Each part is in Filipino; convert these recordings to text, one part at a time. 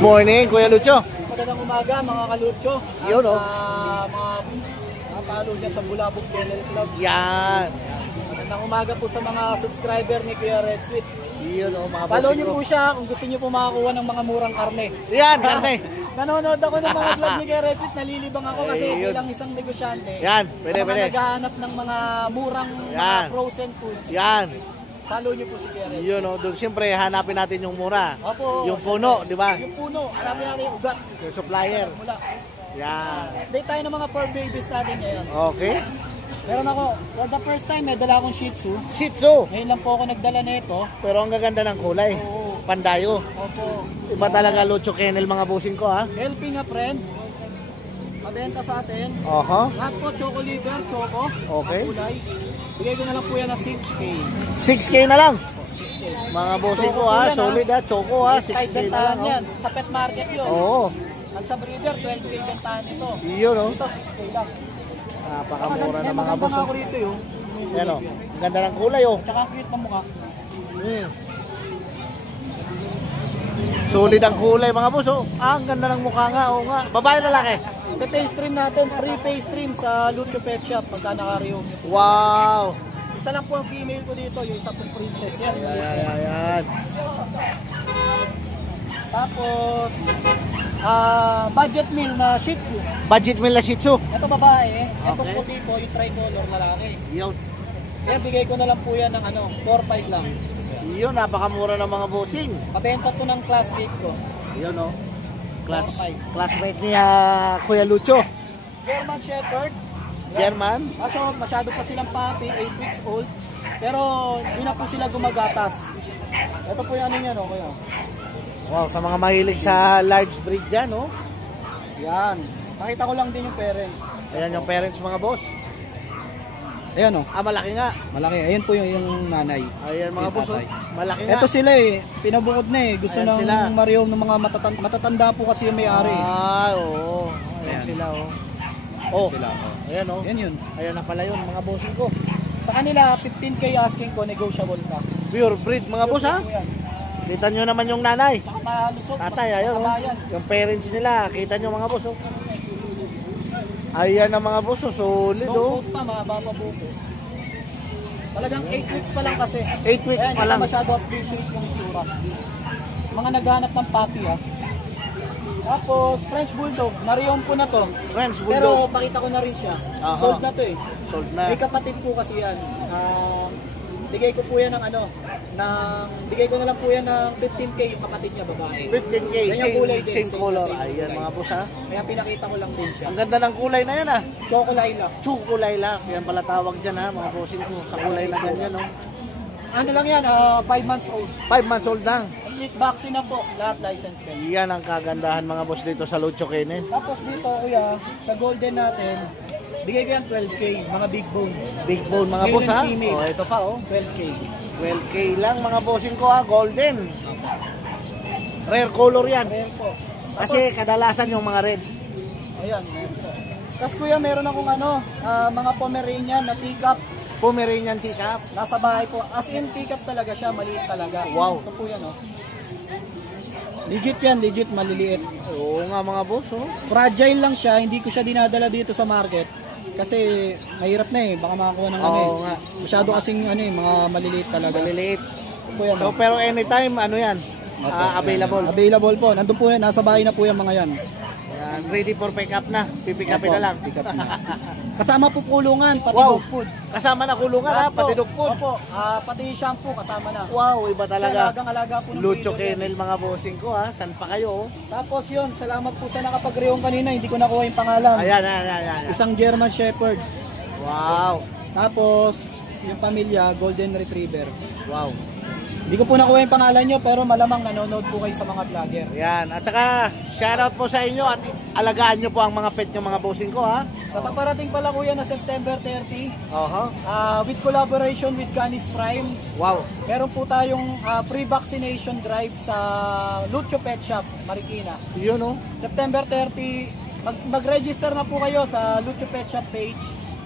Good morning, Kuya Lucho. Magandang umaga mga kalucho. Yun o. Mga palo dyan sa Bulabog Kennel Club. Yan. Magandang umaga po sa mga subscriber ni Kuya Red Sweet. Yun o, mga Follow bossing nyo ko. po siya kung gusto nyo po makakuha ng mga murang karne. Yan, karne. Nanonood ako ng mga vlog ni Kuya Red Sweet. Nalilibang ako kasi Ayun. bilang isang negosyante. Yan, pwede, Mga pwede. naghahanap ng mga murang Yan. frozen foods. Yan. Follow nyo po si Kuya Red Sweet. Yun o, doon siyempre hanapin natin yung mura. Opo. Yung puno, di ba? Yung puno. Hanapin natin yung ugat. Yung supplier. Mula. Yan. Update tayo ng mga fur babies natin ngayon. Okay. Meron ako, for the first time, may dala akong Shih Tzu. Shih Tzu. Ngayon lang po ako nagdala nito. Pero ang gaganda ng kulay. Oo. Pandayo. Opo. Iba talaga Lucho Kennel mga bossing ko ha. Helping a friend. Mabenta sa atin. Oho. Lahat po, choco liver, choco. Okay. Ang kulay. Bigay ko na lang po yan ng 6K. 6K na lang. 6K. Mga bossing ko Choco ha. po yan, Solid ha. Choco ha. 6K na lang. yan. Sa pet market yun. Oo. At sa breeder, 12K bentahan ito. Yun o. Ito, 6K lang. Napakamura na mga Maganda boss. nga ako rito yun. Yan o. Ang ganda ng kulay o. Tsaka ang cute ng mukha. Solid ang kulay mga boss oh. Ang ganda ng mukha nga. Oo nga. Babae lalaki. Ito face stream natin, free face stream sa Lucho Pet Shop pagka naka-real. Wow. Isa lang po ang female ko dito, yung isa pong princess yan. Ayan. Tapos, budget meal na Shih Tzu. Budget meal na Shih Tzu. Ito babae, itong Okay. puti po, yung tricolor lalaki. Yun. Kaya bigay ko na lang po yan ng 4-5 lang. Yun. Napakamura ng mga bossing. Mabenta to ng classmate ko. Yun o. Okay. Classmate niya Kuya Lucho. German Shepherd. German. Kaso masyado pa silang puppy, 8 weeks old. Pero hindi na po sila gumagatas. Ito po yung ano niya, no, kuya. Wow. Sa mga mahilig sa large breed dyan oh. Yan. Pakita ko lang din yung parents. Ayan yung parents mga boss. Ayan o. Malaki nga. Malaki. Ayan po yung nanay. Ayan mga Yung boss oh. tatay. Malaki nga. Ito sila eh. Pinabukod na eh. Gusto Ayan ng sila. Mario ng mga matatanda po kasi yung may-ari. Oo. Ayan Ayan. sila oh. Oh. Sila. Ayan oh. Yan yun. Ayan na pala yun mga bossing ko. Sa kanila, 15K asking ko, negotiable ka. Pure breed mga boss ha. Yan. Kita nyo naman yung nanay. Saka malusog. Tatay, ayun oh. Makabayan. Yung parents nila, kita nyo mga boss oh. Ayan ang mga boss oh, solid Long oh. coat pa, mahaba pa buko. Talagang 8 weeks pa lang kasi. 8 weeks Ayan, pa lang. hindi masyado appreciate yung tsura. Mga naghanap ng puppy ha. Tapos, French Bulldog. Nariyon ko na to. French Pero Bulldog. pakita ko na rin siya. Aha. Sold na to eh. Sold na. May kapatid po kasi yan. Bigay ko po yan ng bigay ko na lang po yan ng 15K yung kapatid niya babae. 15K, Ganyang kulay din, same color. same Ayan kulay. mga boss ha. Kaya pinakita ko lang din siya. Ang ganda ng kulay na yan ah. Choco Lilac. Choco lilac. Yan pala tawag dyan ha, mga bossing ko. Sa kulay na ganyan oh. Ano lang yan, 5 months old. 5 months old lang. Complete vaccine na po, lahat license din. Yan ang kagandahan mga boss dito sa Lucho Kennel. Tapos dito kuya, sa golden natin, bigay ko yan 12K, mga big bone. Big bone mga Male boss and ha. female. Oh, ito pa oh. 12K. 12K lang mga bossing ko ha, golden. Rare color yan. Rare po. Kasi kadalasan yung mga red. Ayan, meron po. Tapos kuya, meron akong mga Pomeranian na teacup. Pomeranian teacup. Nasa bahay po. As in, teacup talaga siya, maliit talaga. Wow. Ito po yan, oh. Legit yan, legit, maliliit. Oo nga mga boss oh. Fragile lang siya, hindi ko siya dinadala dito sa market. Kasi mahirap na eh, baka makakuha ng Oo nga. Masyado kasing mga maliliit talaga. Maliliit. Ito po yan, So oh. pero anytime ano yan, available. Available po. Nandun po yan, nasa bahay na po yung mga yan. Yan, ready for pick up na. Pipick upin na lang. Pick up na. Kasama po kulungan, pati Wow. dog food. Kasama na kulungan ha, pati dog food. Opo, pati shampoo kasama na. Wow, iba talaga. Alaga po ng Lucho breeder yan. Kennel mga bossing ko ha. San pa kayo oh? Tapos yun, salamat po sa nakapag-reong kanina, hindi ko nakuha yung pangalan. Ayan, ayan. Isang German Shepherd. Wow. Tapos, yung pamilya, Golden Retriever. Wow. Hindi ko po nakuha yung pangalan nyo, pero malamang nanonood po kayo sa mga vlogger. Yan. At saka, shoutout po sa inyo at alagaan nyo po ang mga pet nyo mga bossing ko ha. Sa paparating pala kuya na September 30, Oho. with collaboration with Canis Prime, Wow. meron po tayong free vaccination drive sa Lucho Pet Shop, Marikina. Yun oh. September 30, mag-register na po kayo sa Lucho Pet Shop page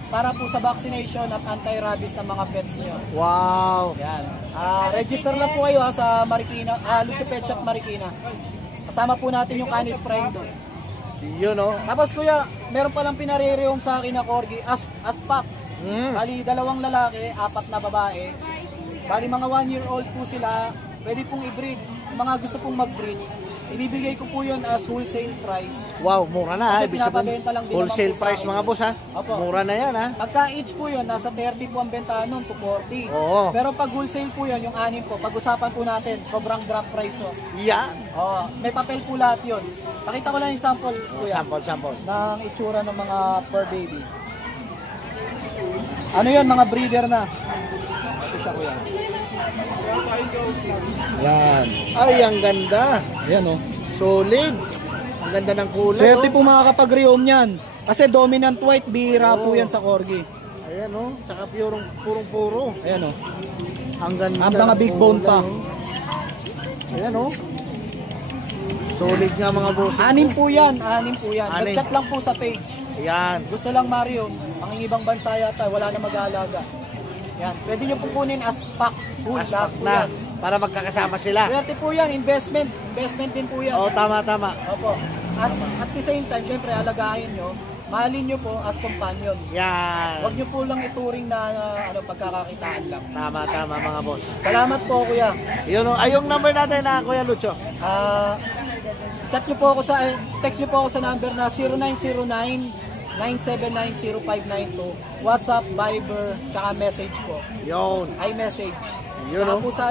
para po sa vaccination at anti-rabies ng mga pets nyo. Wow. Yan. Register lang po kayo sa Marikina, Lucho Pet Shop Marikina. Kasama po natin yung canis prime doon. Yun oh. Tapos kuya, meron palang pinare-reom sa akin na corgi, aspak. Bali, 2 lalaki, 4 na babae. Bali, mga 1-year-old po sila. Pwede pong i-breed. Mga gusto pong mag-breed, ibibigay ko po yun as wholesale price. Wow, mura na ha. Kasi pinapabenta lang din wholesale naman po sa price akin. mga boss ha. Opo. Mura na yan ha. Pagka each po yun, nasa 30 po ang bentahan nun to 40. Oo. Pero pag wholesale po yun, yung 6 po, pag-usapan po natin, sobrang drop price po. Yan. Oo, may papel po lahat yun. Pakita ko lang yung sample, kuya, Sample. ng itsura ng mga fur baby. Ano yun, mga breeder na. Ito siya, kuya. Yan. Ay, ang ganda. Ayan o. Solid. Ang ganda ng kulay. Swerte po mga kapag-reom yan. Kasi dominant white, bihira po yan sa corgi. Ayan oh. Tsaka purong-puro. Ayan o. Ang ganda. Ang mga ng big bone kulay, pa. oh. Ayan oh. Solid nga mga boss. 6 po yan, 6 po yan. 6. Nag-chat lang po sa page. Ayan. Gusto lang Mario, ang ibang bansa yata, wala na mag-aalaga. Yan, pwede nyo po kunin as pack. Aspak na. Para magkakasama sila. Swerte po yan, investment. Investment din po yan. Oo, tama. Opo. At the same time, syempre, alagahin nyo. Mahalin nyo po as companion. Yan. Huwag nyo po lang ituring na pagkakakitaan lang. Tama mga boss. Salamat po, kuya. Yun oh. Ay, yung number natin na Kuya Lucho. Chat nyo po ako text nyo po ako sa number na 0909-979-0592. WhatsApp, Viber, tsaka message po. Yun. iMessage. Yun Saka oh. po sa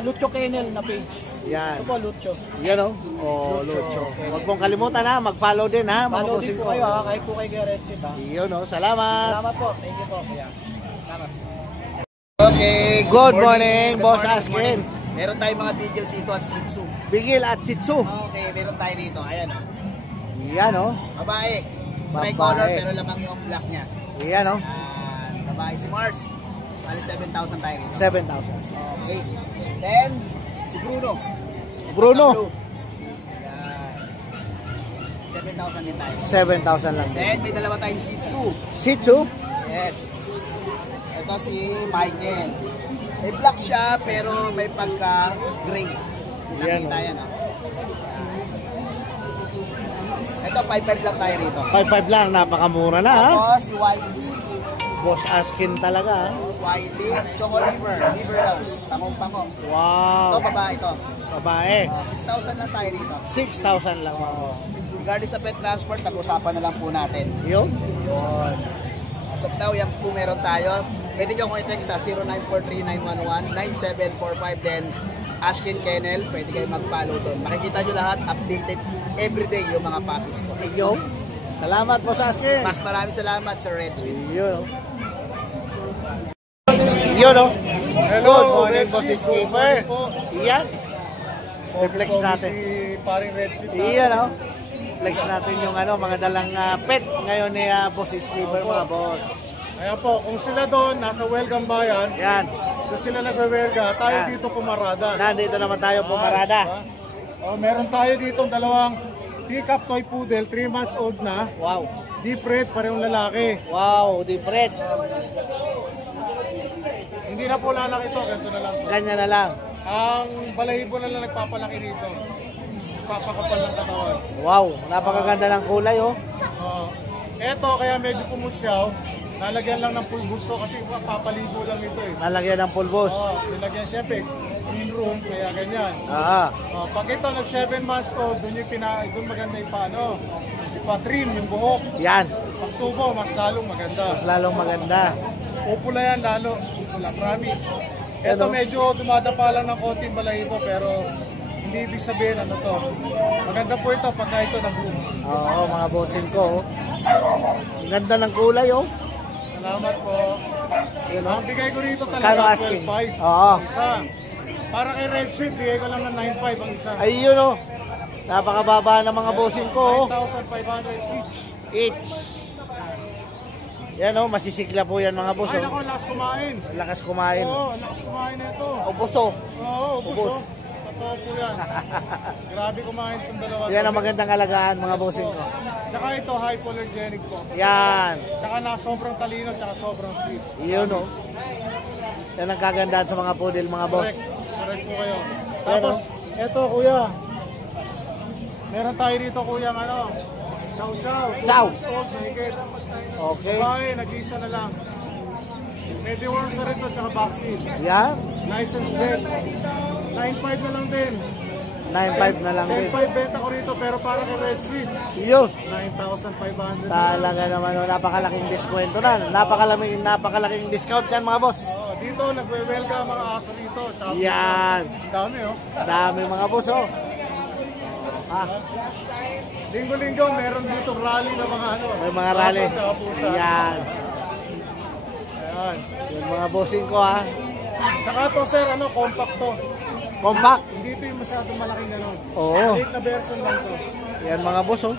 Lucho Kennel na page. Yan. Ito po, Lucho. Yan oh. Oh, Lucho. Huwag mong kalimutan ha. Mag-follow din ha. Mga Follow din bossing po ko. kayo ha, kahit po kay Garrett Sit ha. Yun oh. Salamat. Salamat po. Thank you po, kuya. Salamat. Okay. Good morning, Boss Askin. Meron tayong mga bigil dito at Shih Tzu. Bigil at Shih Tzu. Okay, meron tayo dito. Ayan o. Yan oh. Babae. Babae. Tricolor pero lamang yung black niya. Yan oh. Babae si Mars. Bali 7,000 tayo rito. 7,000. Okay. Then, si Bruno. Bruno. Ayan. 7,000 din tayo. 7,000 lang. Then, may dalawa tayong Shih Tzu. Shih Tzu. Yes. Ito si Michael. May black siya pero may pagka-gray. Yan, Nakita oh. yan. Ito, 5,500 lang tayo rito. 5,500 lang. Napakamura na ha. Tapos si Wiley. Boss Askin talaga ha. Wiley. Choco liver. Liver rose. Pangong-pango. Ito, Wow. babae ito. Babae. 6,000 lang tayo rito. 6,000 lang. Oh. Regardless sa pet transport, pag-usapan na lang po natin. Yun. Yun. As of now, yan po meron tayo. Pwede nyo akong i-text sa 0943-911-9745. Then, Askin Kennel, pwede kayo mag-follow doon. Makikita nyo lahat, updated everyday yung mga puppies ko. Yun. Salamat, Boss Askin. Mas maraming salamat sa Red Sweet. Yun. Yun oh. Hello, Good morning, Red Boss Sweet. Skipper. Iyan. I-flex Ito, natin. Si paring Red Sweet. Iyan oh. Flex natin yung mga dalang pet ngayon ni Boss Skipper mga boss. Ayan po, kung sila doon, nasa Welcome Bayan, Yan. kung sila nagwe-welga, tayo Yan. dito pumarada. Nandito naman tayo pumarada. Oh, meron tayo dito dalawang pick-up toy poodle, 3 months old na, Wow. deep red, parehong lalaki. Wow, different. Hindi na po lalaki ito, ganito na lang. Ganyan na lang. Ang balahibo na lang nagpapalaki rito. Papakapal ng katawan. Wow, napakaganda ng kulay oh. Eto, kaya medyo pumusyaw. Lalagyan lang ng pulbus to kasi papaligo lang ito eh. Nalagyan ng pulbos. Nilagyan siyempre, clean room, kaya ganyan. Ah. Pag ito nag 7 months old, doon maganda yung paano. Pa-trim yung buhok. Yan. Pag tubo, mas lalong maganda. Mas lalong maganda. Pupula yan lalo. Pupula, promise. Ito Ano? medyo dumadapa lang ng konting balahibo pero hindi ibig sabihin ano to. Maganda po ito pagka ito nag-groom. Oo, mga bossing ko oh. Ang ganda ng kulay oh. Salamat po. Yun oh. Ang bigay ko rito Kano talaga asking? 12.5. Oo. Isa. Para kay Red Sweet, bigay ko lang ng 9.5 ang isa. Ayun oh. Napakababa ng mga bossing ko oh. 9,500 each. Each. Yan oh, masisigla po yan mga boss Ay, oh. naku, lakas kumain. Lakas kumain. Oo, lakas kumain na ito. Ubos oh. Oo, ubos Ubos. oh. Totoo po yan. Grabe kumain itong dalawa. Yan ang magandang alagaan mga bossing ko. Tsaka ito, hypoallergenic po. Yan. Tsaka na sobrang talino, tsaka sobrang sweet. Yun oh. Yan ang kagandahan sa mga poodle mga boss. Correct. Correct po kayo. Tapos, ito kuya. Meron tayo dito kuya ano. Chow chow. Chow. 2 months old, naked. Okay. Babae, nag-iisa na lang. May deworm sa rin to, tsaka vaccine. Yan. License plate. 9.5 na lang din. 9.5 na lang din. 10.5 benta ko rito pero para kay Red Sweet. Yun. 9,500. Talaga naman, oh, napakalaking diskwento na. Napakalaking discount yan mga boss. Oh, dito, nagwe-welcome mga aso dito. Tsaka Yan. dami oh. Dami mga boss, oh. Ah, Linggo-linggo, meron dito rally ng mga ano. may mga rally. Aso, tsaka pusa. Yan. Ayan. Yung mga bossing ko, ha. Tsaka to sir, ano, compact to. Compact. Hindi ito yung masyadong malaking gano'n. Oo. Maliit na version lang to. Yan mga boss, oh.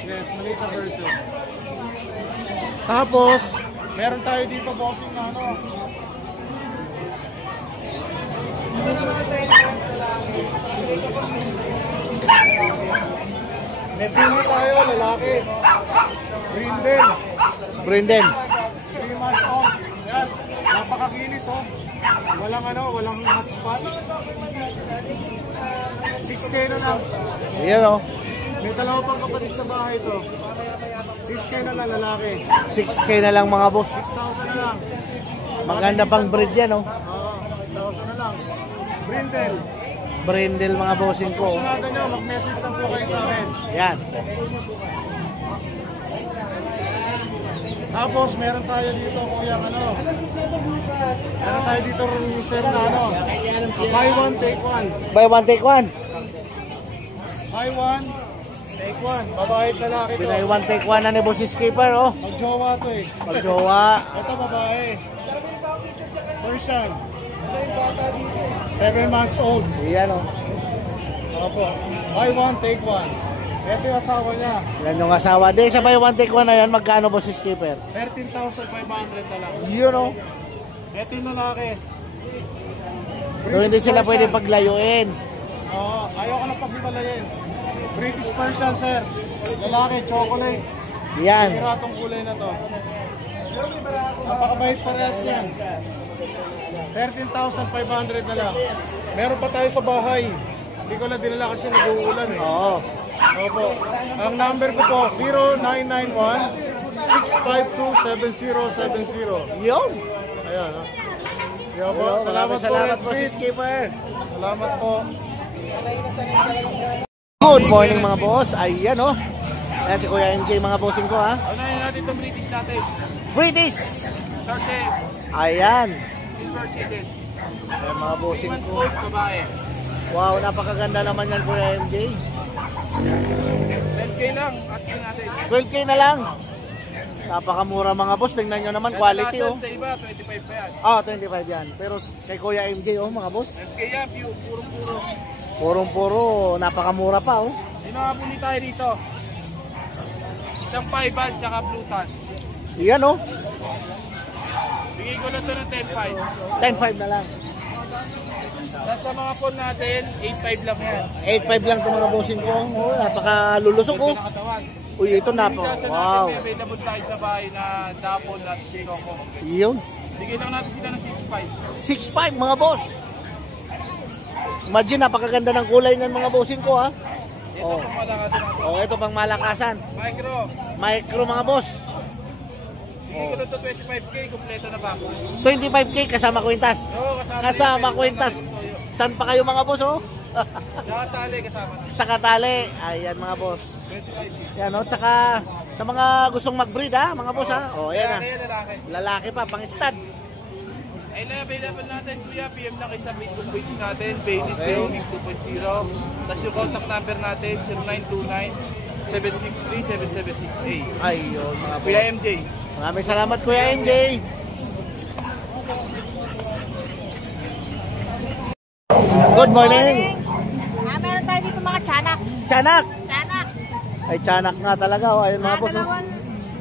Yes, maliit na version. Tapos, meron tayo dito bossing na ano. May pili tayo, lalaki. Brindle. Brinden. 3 months old. Ayan, napakakinis oh. Walang ano, walang hotspot. 6K na lang. Yan, oh. May dalawa pang kapatid sa bahay to. 6K na lang lalaki. 6K na lang mga boss. 6,000 na lang. Maganda pang breed yan, oh. Oo, 6,000 na lang. Brindle. Brindle mga bossing ko. Gusto natin nyo, mag-message lang po kayo sa akin. Yan. Tapos, meron tayo dito, kuya, ano. Meron tayo dito rin sir na ano. Buy one, take one. Buy one, take one. Buy one, take one. Babae at lalaki to. Binay one, take one na ni boss skipper, oh. Mag-jowa to eh. Pagjowa. Ito babae. Persian. 7 months old. Yan, oh. Opo. Buy one, take one. Ito yung asawa niya. Yan yung asawa. Di sa buy one, take one na yan, magkano boss skipper? 13,500 na lang. Yun, oh. Ito yung lalaki. So hindi sila pwede paglayuin. Oo, ayaw ko na paghimalayin. British Persian, sir. Lalaki, chocolate. Yan. Piratong kulay na to. Napakabait parehas yan. 13,500 na lang. Meron pa tayo sa bahay. Hindi ko na dinala kasi nag-uulan eh. Oo. Opo. Ang number ko po, 0991-652-7070. Yun. Ayan, ha. Yo po, salamat po, Salamat Red boss Sweet. skipper. Salamat po. Good morning mga boss. Ayan, oh. Ayan si Kuya MJ mga bossing ko, ha. Unahin natin itong British natin. British. Shorten, Ayan. silver chicken. Ayan mga bossing ko. Old, babae. Wow, napakaganda naman yan Kuya MJ. 10K lang, asking natin. 12K na lang. Napakamura mga boss. Tingnan nyo naman quality, oh. Sa iba, 25 pa yan. Ah, 25 yan. Pero kay Kuya MJ, oh mga boss. 10K yan, puro-puro. Purong-puro, napakamura pa, oh. Hinahapon tayo dito. Isang 5-band, tsaka blue tan. Yan, oh. Bigay ko lang ito ng 10.5. 10.5 na lang. Sa mga phone natin, 8.5 lang yan. 8.5 lang itong mga bossing ko. Oh, napakalulusok, oh. Nakatawan. Uy, ito na po. Minsan Wow. natin, may available tayo sa bahay na dapon at choco. Yun. Bigay lang natin sila ng 6.5. 6.5 mga boss. Imagine, napakaganda ng kulay ng mga bossing ko, ha. Ito Oh. pang malakasan natin. Oh, ito pang malakasan. Micro. Micro mga boss. Bigay ko lang ito 25K, kompleto na ba? 25K kasama kwintas. Oo, Kasama kwintas. Saan pa kayo mga boss, oh? Saka tali kasama na. Sa Katale. Ayan mga boss. 25K. Yan, oh. Tsaka sa mga gustong mag-breed, ha, mga boss, ha. Oh, yan, ha. Lalaki. Lalaki pa, pang stud. Ay na, available natin kuya, PM lang kayo sa Facebook page natin, Bailey's Okay. Wyoming 2.0. Tapos yung contact number natin, 0929-763-7768. Ayun, mga boss. Kuya MJ. Maraming salamat, Kuya MJ. Good morning. Meron tayo dito mga tiyanak. Tiyanak. Tiyanak. Ay, tiyanak nga talaga, oh. Ayun mga boss, oh. Dalawang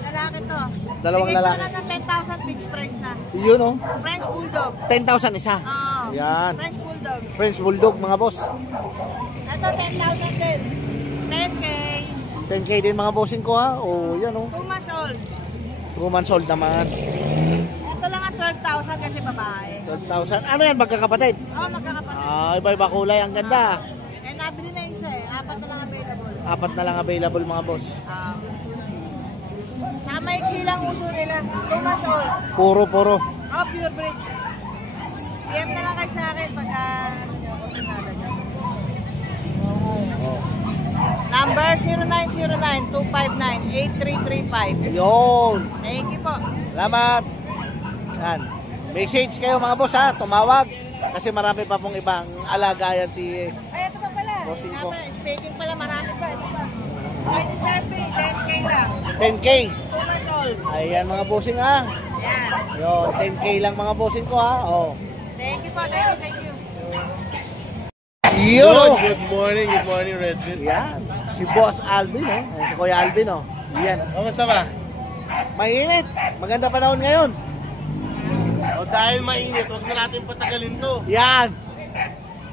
lalaki to. Dalawang Bigay ko lalaki. na ng 10,000 fixed price na. Yun, oh. French Bulldog. 10,000 isa. Oo. Yan. French Bulldog. French Bulldog, mga boss. Ito 10,000 din. 10K. 10K din mga bossing ko, ha. Oh, yan, oh. 2 months old. 2 months old naman. Ito lang ang 12,000 kasi babae. 12,000. Ano yan, magkakapatid? Oo, magkakapatid. Ah, iba-iba kulay. Ang ganda. Eh, nabili na isa eh. 4 na lang available. 4 na lang available mga boss. Saka maiksi lang uso nila. 2 months old. Puro. Oh, pure breed. PM na lang kayo sa akin pagka sinada nyo. Number 0909-259-8335. Yun. Thank you po. Salamat. Yan. Message kayo mga boss ha, tumawag. Kasi marami pa pong ibang alagayan si... Ay, ito pa pala. Bossing ko. Speaking pala, marami pa. Ito pa. Ay, ni Sharpie, 10K lang. 10K. 2 months old. Ayan mga bossing ha. Yan. Yun, 10K lang mga bossing ko ha. Oh. Thank you po, thank you. Yun. Good morning, Redfield. Yan. Si Boss Alvin oh. Ayan, si Kuya Alvin oh. Yan. Kamusta ba? Mainit. Maganda panahon ngayon. O dahil mainit, huwag na natin patagalin to. Yan.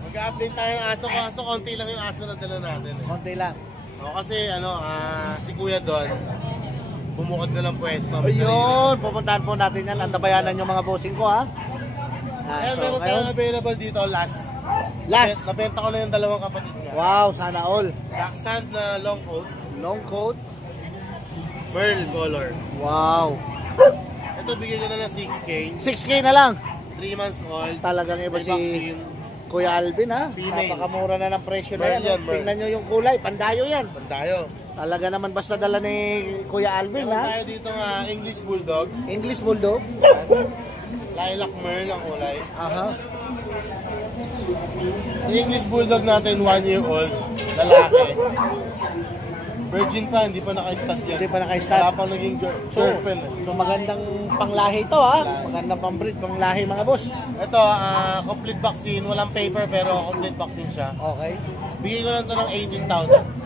Mag-update tayo ng aso ko. Aso, konti lang yung aso na dala natin. Konti lang. O kasi si Kuya Don, bumukod na ng pwesto. Ayun. Pupuntahan po natin yan. Antabayanan yung mga bossing ko ha. Meron tayong available dito last. Nabenta ko na yung dalawang kapatid niya. Wow, sana all. Dachshund na long coat. Long coat. Pearl color. Wow. Ito bigyan ko na lang 6K. 6K na lang. 3 months old. Talagang iba May si vaccine. Kuya Alvin ha. Female. Napakamura na ng presyo na Merl yan. yan, Merl. Tingnan nyo yung kulay. Pandayo yan. Pantayo. Talaga naman basta dala ni Kuya Alvin Meron ha. tayo dito nga English Bulldog. English Bulldog. Lilac Merl ang kulay. Aha. Yung English Bulldog natin, 1 year old, lalaki. Virgin pa, hindi pa naka-stat yan. Hindi pa naka-stat. Wala pang naging girlfriend. So magandang panglahi to ha. Magandang pang-breed, panglahi mga boss. Ito, complete vaccine. Walang paper pero complete vaccine siya. Okay. Bigay ko lang ito ng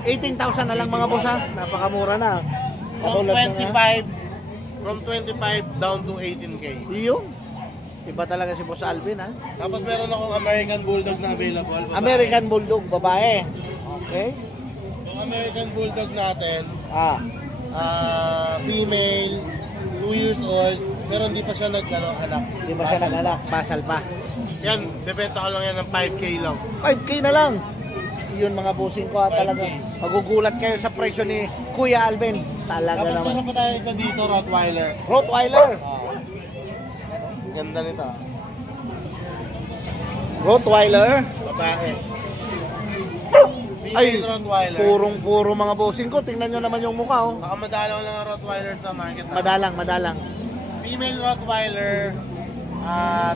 18,000 na lang mga boss ha. Napakamura na. 18,000. From 25 down to 18K. Iyon. Iba talaga si Boss Alvin ha. Tapos meron akong American Bulldog na available. Babae. American Bulldog, babae. Okay. Yung American Bulldog natin, female, 2 years old, pero hindi pa siya anak. Hindi ba siya nag-anak? Basal pa. Yan, bebenta ko lang yan ng 5K lang. 5K na lang. Yun mga bossing ko ha, talaga. Magugulat kayo sa presyo ni Kuya Alvin. Talaga Tapos naman. meron pa tayo isa dito, Rottweiler. Rottweiler. Ganda nito. Rottweiler. Babae. Ay, Female Rottweiler. purong-puro mga bossing ko. Tingnan nyo naman yung mukha oh. Saka madalang lang ang Rottweiler sa market. Madalang. Female Rottweiler,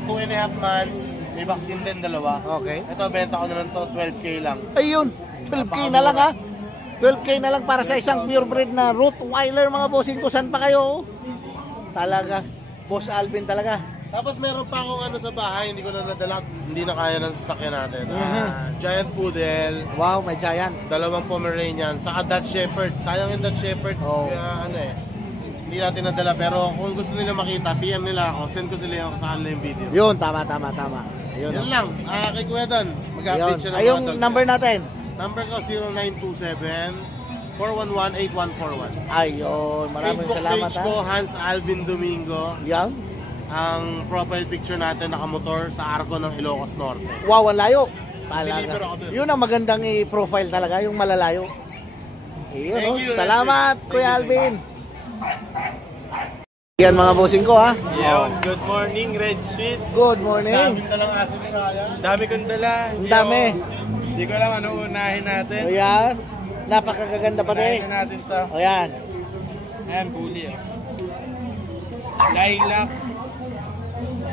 2.5 months. May vaccine din, dalawa. Okay. Ito, benta ko na lang to, 12K lang. Ayun, 12K na lang ha. 12K na lang para sa isang purebred na Rottweiler mga bossing ko. Saan pa kayo? Talaga. Boss Alvin talaga. Tapos meron pa akong sa bahay, hindi ko na nadala, hindi na kaya ng sasakyan natin. Giant Poodle. Wow, may giant. 2 Pomeranian, saka Dutch Shepherd. Sayang yung Dutch Shepherd, kaya hindi natin nadala. Pero kung gusto nila makita, PM nila ako, send ko sila yung sa kanila yung video. Yun, tama. Ayun, Yun lang, kay Kuya Don, mag-update siya ng Ayong mga dogs. number natin. Number ko 0927-411-8141. Ayun, maraming Facebook salamat page ha. ko, Hans Alvin Domingo. Yan. Ang profile picture natin nakamotor sa Arco ng Ilocos Norte. Wow, ang layo. Deliver Talaga. ako dun. Yun ang magandang i-profile talaga, yung malalayo. Ayun, Thank you, salamat Redfield. Kuya Thank you. Alvin. Yan mga bossing ko ha. Yun, good morning, Red Sweet. Good morning. Daming talang aso ni Ryan. Dami kong dala. Ang dami. Hindi ko alam ano unahin natin. O yan. Napakaganda pa Unahin din. na natin to. O yan. Ayan, bully. Lilac.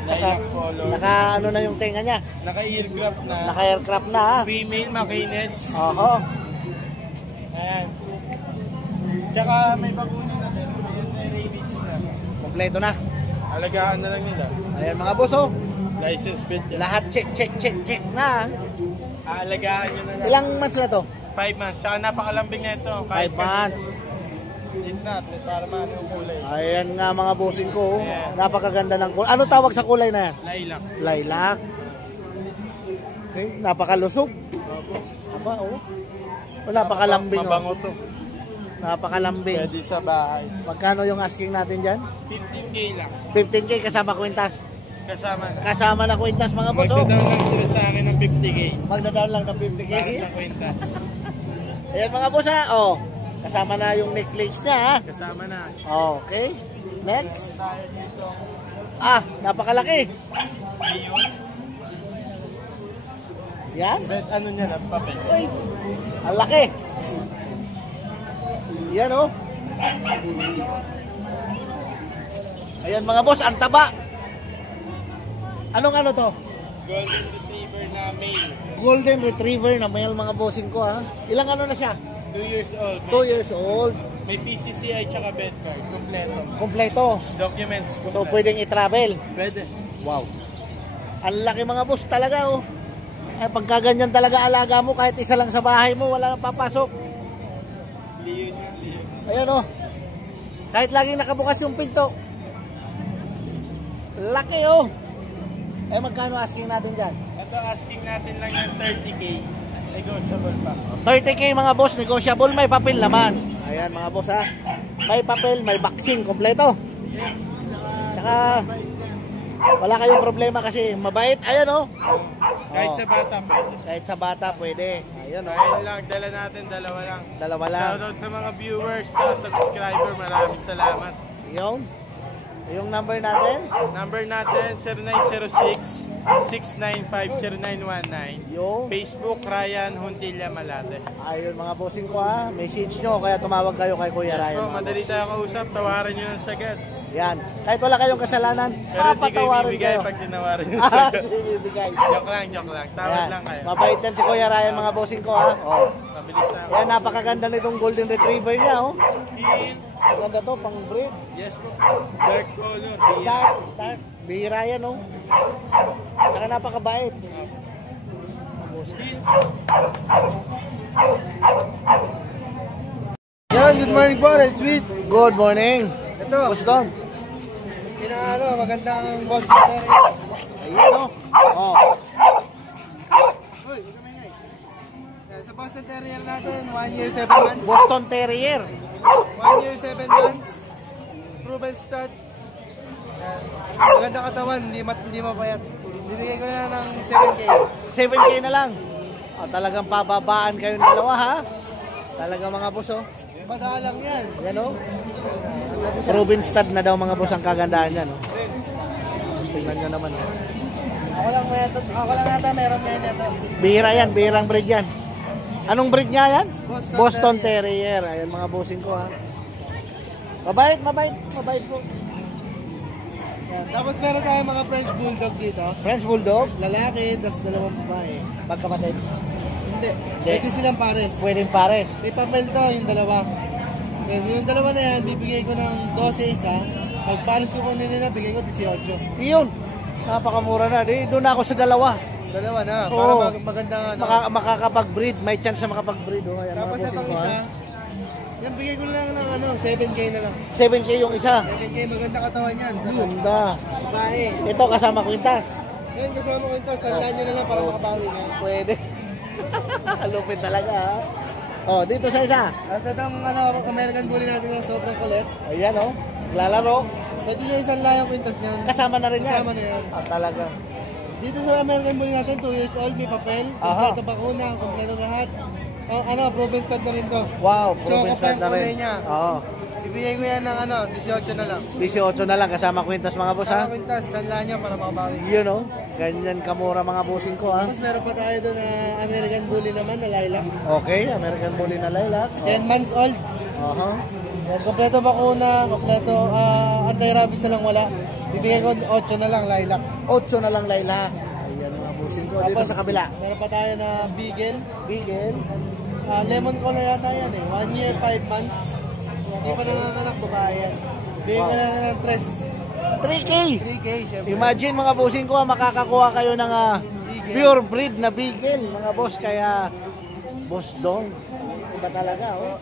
Lilac color. Naka ano na yung tenga niya. Naka-earcraft na. Naka aircraft na ha. Female makinis. Oho. Ayan. Tsaka may bagunin na din. May rabies na. Kompleto na. Alagaan na lang nila. Ayan mga boss oh. License plate yan. Lahat check na. Aalagaan nyo na lang. Ilang months na to? 5 months. Saka napakalambing na ito. 5 months. Hindi natin para maano yung kulay. Ayan nga mga bossing ko. Ayan. Napakaganda ng kulay. Ano tawag sa kulay na yan? Lilac. Lilac. Okay, napakalusog. Aba, oh. Napakalambing. Mabango to. Napakalambing. Pwede sa bahay. Magkano yung asking natin dyan? 15K lang. 15K kasama kwintas. Kasama na. Kasama na kwintas mga boss. Oh. Magdadaw lang sila sa akin ng 50K. Magdadaan lang ng 50K. Para sa kwintas. Ayan mga boss ha. Oh, kasama na yung necklace niya ha. Kasama na. Okay. Next. Tayo dito. Napakalaki. Yan. Red ano niya na, papel. Uy, ang laki. Yan oh. Ayan mga boss, ang taba. Anong ano to? Golden Retriever na male. Golden Retriever na male mga bossing ko ha. Ilang ano na siya? 2 years old. 2 years old. May PCCI tsaka bed card. Kompleto. Kompleto. Documents So kompleto. pwedeng i-travel. Pwede. Wow. Ang laki mga boss talaga oh. Pagkaganyan talaga alaga mo kahit isa lang sa bahay mo, wala nang papasok. Leon yung Leon. Ayan oh. Kahit laging nakabukas yung pinto. Laki oh. Magkano asking natin dyan? Ito asking natin lang yung 30K. Negotiable pa. 30K mga boss, negotiable, may papel naman. Ayan mga boss ha. May papel, may vaccine, kompleto. Yes. Tsaka wala kayong problema kasi mabait. Ayan oh. Kahit sa bata pwede. Kahit sa bata pwede. Ayan oh. Ayun lang, dala natin, dalawa lang. Dalawa lang. Shoutout sa mga viewers at subscriber. Maraming salamat. Yung number natin? Number natin 0906-695-0919. Yung Facebook Ryan Huntilla Malate. ayun mga bossing ko ha. Message nyo kaya tumawag kayo kay Kuya Ryan. So, mga madali tayo kausap, tawaran nyo ng sagad. boss. Yan. Kahit wala kayong kasalanan, Pero hindi ko papatawarin ibibigay kayo. pag tinawaran nyo ng sagad. Ibibigay. Joke lang. Tawad Ayan. lang kayo. Mabait yan si Kuya Ryan mga bossing ko ha. Oh. Mabilis na ako. Yan, napakaganda nitong Golden Retriever niya oh. Dean. Ganda to, pang breed. Yes po. Dark color. Dean. Dark. Bihira yan oh. Tsaka napakabait. Dean. Yan, good morning po, Red Sweet. Good morning. Ito, Boss Don. magandang boss. Ayun oh. Oh. Uy, sa Boston Terrier natin, 1 year 7 months. Boston Terrier. 1 year 7 months. Proven stud. Maganda katawan, hindi mapayat. Bibigay ko na ng 7K. 7K na lang. Talagang pababaan kayo ng dalawa ha. Talagang mga boss oh. Madalang yan. Yan oh. Proven stud na daw mga boss ang kagandahan yan oh. Tingnan nyo naman. Ako lang yata meron ngayon ito. Bihira yan, bihirang breed yan. Anong breed niya yan? Boston Boston Terrier. Ayan mga bossing ko ha. Mabait po. Tapos meron tayong mga French Bulldog dito. French Bulldog, Lalaki, tapos dalawang babae. pagkapatid. Hindi. Pwede silang pares. Pwedeng pares. May papel to, yung dalawa. Yung dalawa na yan, bibigay ko ng 12 isa. Pag pares ko kunin nila, bigay ko 18. Iyon. Napakamura na. Doon ako sa dalawa. Dalawa na, Oo. para maganda ano. Makakapag-breed. May chance na makapag-breed. Oh. Ayan, Tapos mga itong bossing ko, isa, ha. yan bigay ko lang ng 7K na lang. 7K yung isa. 7K, maganda katawan yan. Ganda. Bae. Ito kasama kwintas. Ngayon kasama ko ito, salaan nyo na lang para makabawi na. Pwede. Lupit talaga ha. Oh, dito sa isa. At itong American Bully natin na sobrang kulit. Ayan oh. Lalaro. Pwede nyo isang layang kwintas niyan. Kasama na rin yan. Kasama na yan. Talaga. Dito sa American Bully natin, 2 years old, may papel, Aha. kompleto bakuna, kompleto lahat. Proven stud na rin to. Wow, So, proven stud na kulay rin. niya. Oo. Ibigay ko yan ng 18 na lang. 18 na lang kasama kwintas mga boss ha. Sa kwintas, salaan nyo para makabawi. Yun oh. Ganyan kamura mga bossing ko ha. Tapos meron pa tayo doon na American Bully naman na lilac. Okay, American Bully na lilac. 10 months old. Aha. Yan, kompleto bakuna, kompleto anti-rabies na lang wala. Bibigay ko 8 na lang lilac. 8 na lang lilac. Ayan mga bossing ko. Dito Tapos, sa kabila. meron pa tayo na Beagle. Bigel. Lemon color yata yan eh. 1 year, 5 months. Hindi pa nanganganak, babae yan. Bigay ko na lang ng 3K. 3K, syempre. Imagine mga bossing ko, makakakuha kayo ng Beagle. pure breed na Beagle, mga boss. Kaya, boss dong. Iba talaga, oh.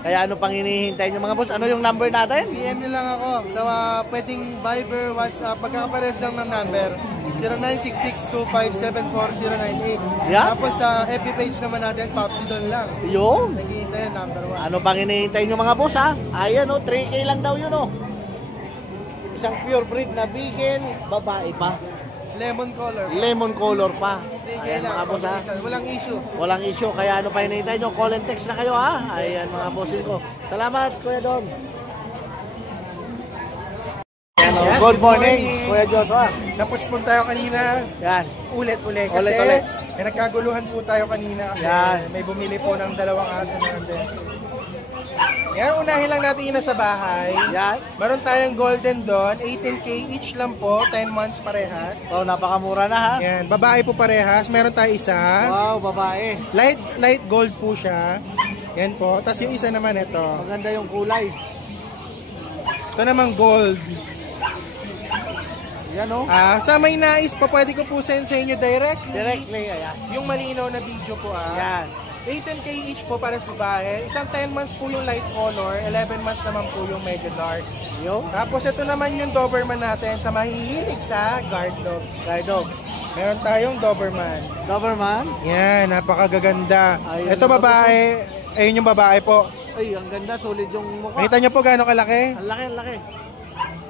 Kaya ano pang hinihintay nyo mga boss? Ano yung number natin? PM nyo lang ako sa pwedeng Viber, WhatsApp, pagkakapares lang ng number 0966-2574098. Yeah. Tapos sa FB page naman natin, Popsi doon lang. Yun. Nag-iisa yan, number 1. Ano pang hinihintay nyo mga boss ha? Ayan oh, 3K lang daw yun oh. Isang pure breed na Beagle, babae pa. lemon color. Lemon color pa. Ayan Lang, mga boss ha. walang issue. Walang issue, kaya ano pa hinihintay nyo? Call and text na kayo ha. Ayan mga bossing ko. Salamat Kuya Don. Yes, Good morning Kuya Joshua. Napuspon tayo kanina. Yan. Ulit-ulit. Kasi Ulit-ulit. may nagkaguluhan po tayo kanina. Kasi Yan. may bumili po ng 2 aso natin. Yan, unahin lang natin yun sa bahay. Yan. Meron tayong golden doon. 18K each lang po. 10 months parehas. Oh, napakamura na ha. Yan, babae po parehas. Meron tayo isa. Wow, babae. Light gold po siya. Yan po. Tapos yung isa naman ito. Maganda yung kulay. Ito naman gold. Yan oh. Sa may nais pa, pwede ko po send sa inyo directly. Directly, ayan. Yung malinaw na video po Yan. 18K each po para sa babae. Isang 10 months po yung light color. 11 months naman po yung medyo dark. Yo. Tapos ito naman yung Doberman natin sa mahihilig sa guard dog. Guide dog. Meron tayong Doberman. Doberman. Yan, napakagaganda. Ayun, Ito babae. Ayun yung babae po. Ay, ang ganda. Solid yung mukha. Nakita niyo po gaano kalaki? Ang laki, ang laki.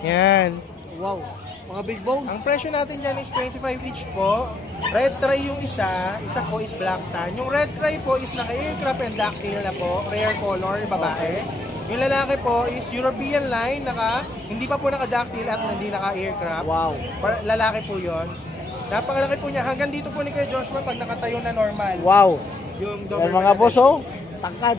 Yan. Wow. Mga big bone. Ang presyo natin dyan is 25 each po. Red try yung isa po is black tan. Yung red try po is naka-aircraft and dactyl na po, rare color, babae. Yung lalaki po is European line, hindi pa po naka-dactyl at hindi naka-aircraft. Wow. Lalaki po yon. Napakalaki po niya. Hanggang dito po ni Kuya Joshua pag nakatayo na normal. Wow. Yung Yan mga boss oh. Tangkad.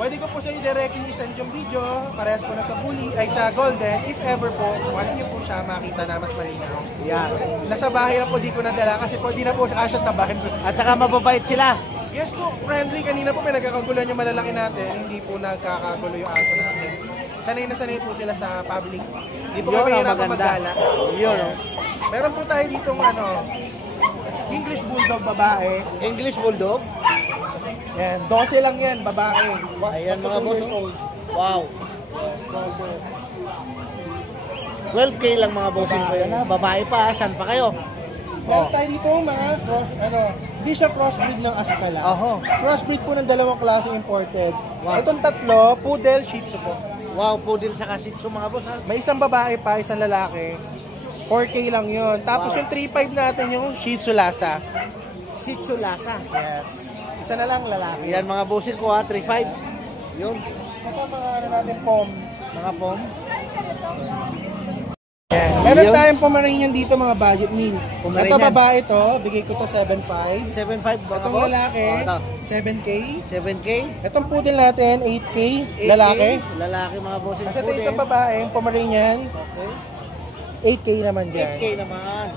Pwede ko po sa inyo directly isend yung video. Parehas po na sa bully, ay sa golden. If ever po, kung ano niyo po siya, makita na mas malinaw. Yan. Nasa bahay lang po, di ko nadala kasi po di na po nakasya sa bahay. At saka mababait sila. Yes po, friendly. Kanina po may nagkakagulan yung malalaki natin. Hindi po nagkakagulo yung aso natin. Sanay na sanay po sila sa public. Hindi po Yun kami ang hirap maganda. maggala. Yun oh. Meron po tayo dito English Bulldog babae. English Bulldog. Yan, 12 lang yan, babae. Ayan mga boss. Wow. 12K lang mga bossing ko yan ha. Babae pa, saan pa kayo? Meron tayo dito mga hindi siya crossbreed ng Ascala. Oho. Crossbreed po ng 2 klase imported. Wow. Itong 3, Poodle, Shih Tzu po. Wow, poodle sa Shih Tzu mga boss ha. May isang babae pa, isang lalaki. 4K lang yun. Tapos yung 3.5 natin yung Shih Tzu Lhasa. Shih Tzu Lhasa. Yes. Isa na lang lalaki. Ayan mga bossing ko ha, 3.5. Yun. Ito mga natin pom. Mga pom. Yan. Meron Yun. tayong Pomeranian dito mga budget meal. Pomeranian. Ito babae to, bigay ko to 7.5. 7.5 mga Itong boss. lalaki, Oh, ito. 7K. 7K. Itong poodle natin, 8K. 8K. Lalaki. Lalaki mga bossing Kasi ito poodle. isang babae, yung Pomeranian, Okay. 8K naman dyan. 8K naman.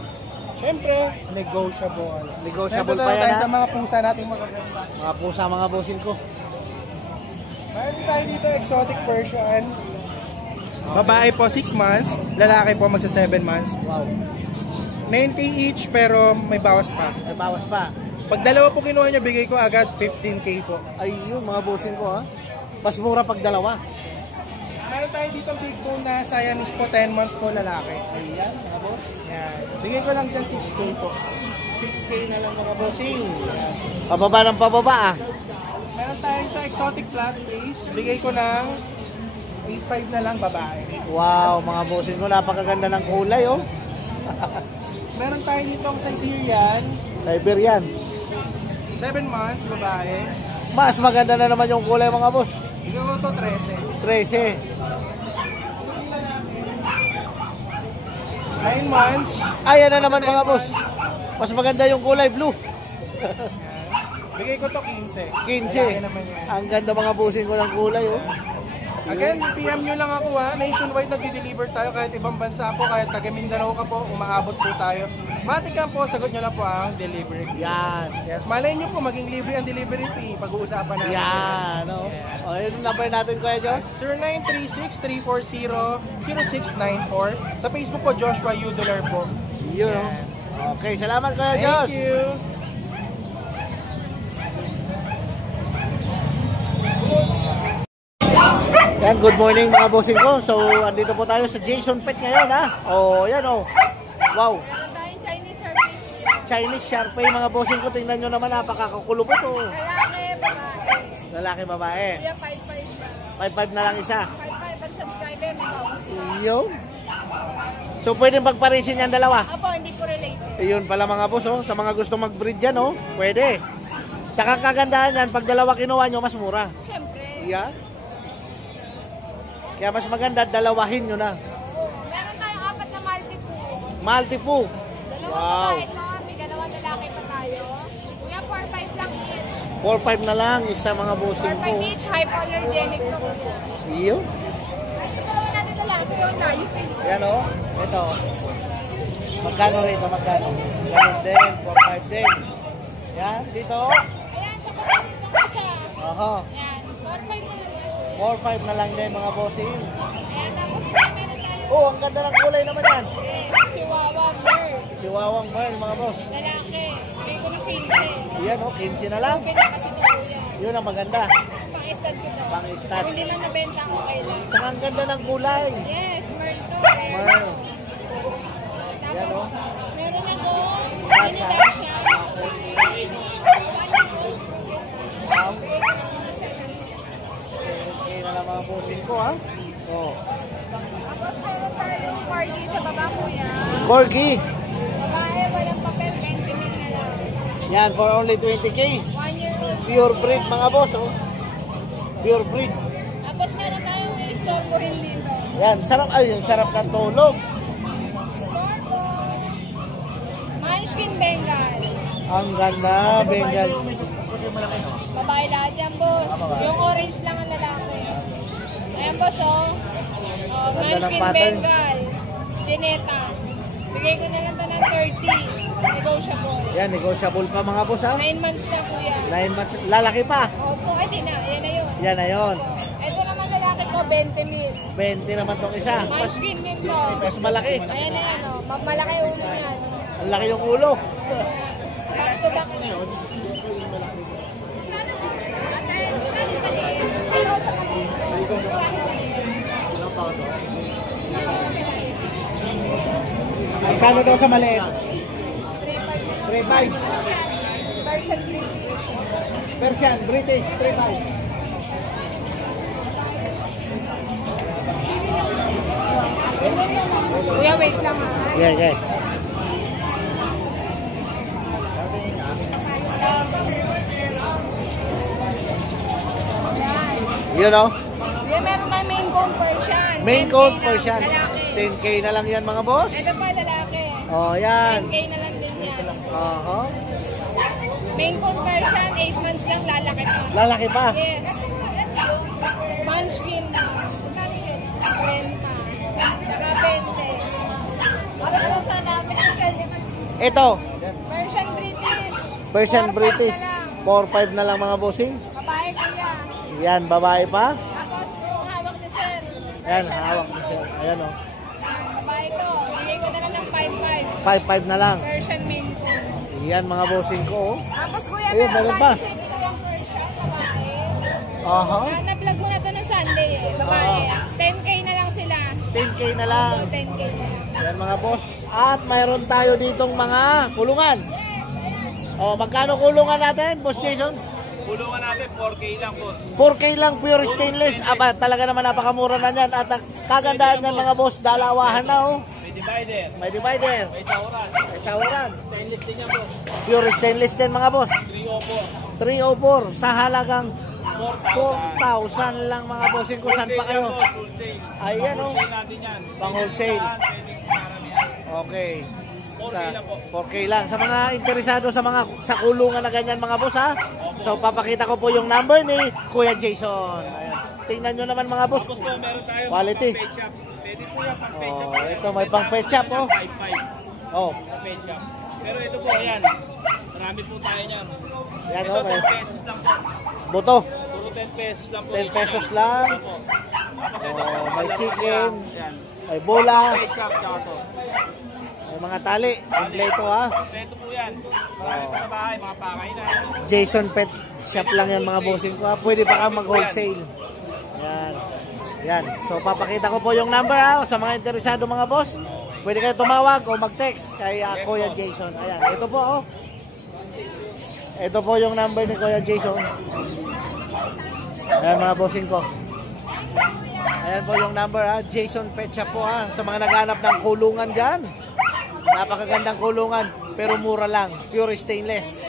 Siyempre, negotiable. Negotiable Siyempre, pa yan tayo ha. sa mga pusa natin magaganda. Mga pusa mga bossing ko. Meron tayo dito exotic Persian. Babae po 6 months, lalaki po magsa 7 months. Wow. 9K each pero may bawas pa. May bawas pa. Pag dalawa po kinuha niya, bigay ko agad 15K po. Ayun mga bossing ko ha. Mas mura pag dalawa. Meron tayo dito big bone na Siamese po, 10 months po lalaki. Ayan mga boss. Yan. Bigay ko lang dyan 6K po. 6K na lang mga bossing. Pababa ng pababa ah. Meron tayo sa exotic flat face, bigay ko ng 8.5 na lang babae. Wow mga bossing ko. Napakaganda ng kulay oh. Meron tayo dito ang Siberian, Siberian. 7 months babae. Mas maganda na naman yung kulay mga boss. Bigay ko to 13. 13. 9 months. Ayan na naman mga boss. Mas maganda yung kulay blue. Bigay ko to 15. 15. Lalaki naman yan. Ang ganda mga bossing ko ng kulay oh. Again, PM nyo lang ako ha. Nationwide nag-deliver tayo kahit ibang bansa po, kahit taga Mindanao ka po, umaabot po tayo. Matik lang po, sagot nyo lang po ang delivery. Yan. Yes, malay nyo po, maging libre ang delivery fee. Pag-uusapan natin. Yan oh. Oh, yun yung number natin Kuya Josh. 0936-340-0694. Sa Facebook po, Joshua Udolar po. Yun oh. Okay, salamat Kuya Thank Josh. you. Yan, good morning mga bossing ko. So, andito po tayo sa Jason Pet ngayon ha. Oh, yan oh. Wow. Tayong Chinese Sharpie. Chinese Sharpei mga bossing ko. Tingnan nyo naman, napakakulo po to. Lalaki, babae. Lalaki, babae. Kuya, 5.5 ba? 5.5 na lang isa. 5.5 pag subscriber, may bawas pa. Yun. So, pwedeng pagparisin yan dalawa. Apo, hindi po related. Ayun pala mga boss, oh. Sa mga gusto mag-breed yan, oh. Pwede. Tsaka kagandahan yan, pag dalawa kinuha nyo, mas mura. Siyempre. Yeah. Kaya mas maganda, dalawahin nyo na. Meron tayong 4 na multi-po. Multi-po. Dalawang Wow. babae to, may 2 lalaki pa tayo. Kuya, 4-5 lang each. 4-5 na lang, isa mga bossing ko. 4-5 each, hypoallergenic to. Iyo. Dalawa natin lalaki yun na. Yan, oh. Ito. Magkano rito, magkano? Ganun din, 4-5 din. Yan, dito. Ayan, sa kapatid ng isa. Oho. Ayan, 4-5 na lang. 4-5 na lang din mga bossing. Ayan, tapos meron tayo. Oh, ang ganda ng kulay naman yan. Chihuahua bird. Chihuahuang Merl mga boss. Lalaki. Bigay ko ng 15. Yan, oh, 15 na lang. Okay na kasi ito kuya. Yun ang maganda. Pang-stud ko to. Pang-stud. Kung hindi man nabenta, okay lang. Saka ang ganda ng kulay. Yes, Merl to. Merl. Yan, Tapos, oh. meron ako. Vanilla siya. Okay na lang mga bossing ko, ha? Oh. Tapos, meron tayong corgi sa baba kuya. Corgi. Babae, walang papel, 20 mil na lang. Yan, for only 20k. 1 year old. Pure breed mga boss, oh. Pure breed. Tapos, meron tayong store ko rin dito. Yan, sarap. Ay, yung sarap ng tulog. Store ko. Munchkin Bengal. Ang ganda, Bengal. Babae lahat yan, boss. Yung orange lang ang lalaki. Ayan, boss, oh. Ganda ng Munchkin pattern. Bengal. Geneta. Bigay ko na lang ito ng 30. Negotiable. Yan, negotiable pa mga boss, ha? 9 months na, kuya. 9 months. Lalaki pa. Opo, ay di na. Yan na yun. Yan na yun. Ito naman lalaki ko, 20 mil. 20 naman tong isa. Munchkin din to. Mas malaki. Ayan na yan, oh. Malaki ulo yan. Ang laki yung ulo. Back to back na yun. Magkano daw sa maliit? 3.5. Version 3. Persian, British, 3.5. Kuya, wait lang ha. Yeah, yeah. You know? Kuya, meron tayong main cone Persian. Main 10K coat lang, Persian. lalaki. 10k na lang yan mga boss. Ito pa lalaki. Oh, yan. 10K na lang din yan. Oho. Main cone Persian, 8 months lang lalaki pa. Lalaki pa. Yes. Munchkin. 30. Saka 20. Ano po sa namin ang Ito, Persian British. Persian 4-5 British. na lang. 4.5 na lang mga bossing. Babae kuya. Yan, babae pa. Tapos yung hawak ni sir. Ayan, hawak na siya. Ayan o. Babae to. Bigay ko na lang ng 5-5. 5.5 na lang. Persian main cone. Yan mga bossing ko. Oh. Tapos kuya, Ayun, meron pa. tayo sa ito yung Persian babae. Aha. Na-vlog mo na to ng Sunday eh. Babae. 10K na lang sila. 10k na lang. 10K na lang. Yan mga boss. At mayroon tayo ditong mga kulungan. Oh, magkano kulungan natin, Boss Jason? Kulungan natin, 4K lang, boss. 4K lang, pure stainless. Aba, talaga naman napakamura na yan. At kagandahan yan mga boss, dalawahan na oh. May divider, May divider, may sauran. may sawaran. Stainless din yan, boss. Pure stainless din mga boss. 304. 304 sa halagang 4,000. 4,000 lang mga bossing ko. Saan pa kayo? Ayan oh. Wholesale natin yan. Pang wholesale. Pwede maramihan. Okay. 4K lang po. 4K lang. Sa mga interesado sa kulungan na ganyan mga boss ha. So papakita ko po yung number ni Kuya Jason. Ayan. Tingnan nyo naman mga boss. Tapos po, meron tayo Quality. pang pet shop. Pwede po yan, pang pet shop. Oh, ito may pang pet shop oh. 5.5. Oh, Pet shop. Pero ito po, ayan. Marami po tayo niyan. yan Ito, oh. May 10 pesos lang po. buto. Puro 10 pesos lang po. 10 pesos lang. Ito po. Tapos ito, Oh, may dalawa chicken. siya. Ayan. May bola. Pet shop, tsaka to. May mga tali. Kompleto ha. Ito po yan. Marami pa sa bahay, mga pakay na. Jason Pet Shop lang yan mga bossing ko ha. Pwede pa kang mag-wholesale. Yan. Yan. So papakita ko po yung number ha. Sa mga interesado mga boss. Pwede kayo tumawag o mag-text kay Kuya Jason. Ayan. Ito po oh. Ito po yung number ni Kuya Jason. Ayan mga bossing ko. Ayan po yung number ha. Jason Pet Shop po ha. Sa mga naghanap ng kulungan dyan. Napakagandang kulungan, pero mura lang. Pure stainless.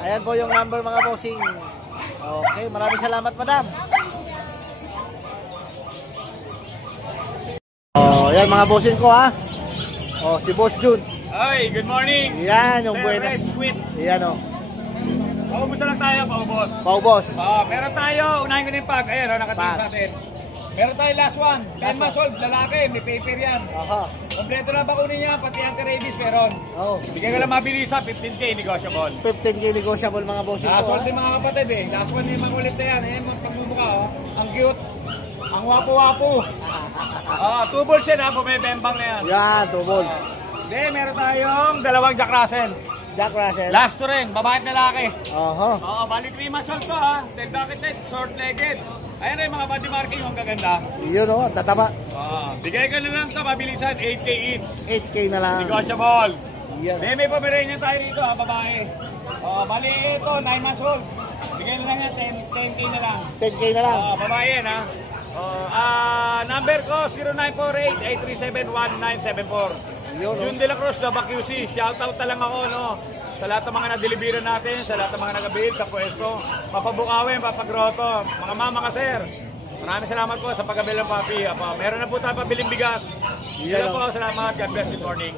Ayan po yung number mga bossing. Okay, maraming salamat madam. Yan mga bossing ko ha. Si Boss Jun. Hi, good morning. Yan yung Sir buenas. Red Sweet. Yan Paubos na lang tayo, paubos. Paubos. Meron tayo, unahin ko na yung pag. Ayan, nakatingin Pag. sa atin. Meron tayo last one. 10 months old, lalaki, may paper yan. Aha. Kompleto na bakunin niya, pati anti-rabies meron. Bigyan ka lang mabilisa, 15K negotiable. 15K negotiable mga bossing ko. Sold din mga kapatid eh. Last one yung makulit na yan. Ayan, pagmumukha oh. Ang cute. Ang wapo-wapo. 2 balls yan ha, bumibembang na yan. Yan, 2 balls. Then, meron tayong dalawang Jack Russell. Jack Russell. Last to rin, babae at lalaki. Bali 3 months old to ha. Tail docket test, short-legged. Ayan na yung mga body marking, ang gaganda. Yun tataba. Bigay ka na lang ito, mabilisan, 8K each. 8K na lang. Negotiable. Yan. Then, may Pomeranian tayo rito ha, babae. Bali ito, 9 months old. Bigay na lang yan, 10K na lang. 10K na lang. Babae yan ha. Number ko, 0948-837-1974. Jun De La Cruz, QC. Shoutout na lang ako, no? Sa lahat ng mga na-delivery natin, sa lahat ng mga nag-build sa pwesto. Papabukawin, papagroto, mga mama ka, sir. Maraming salamat po sa pag-abil ng papi. Meron na po tayo pabiling bigas. Yun po, salamat. God bless. Good morning.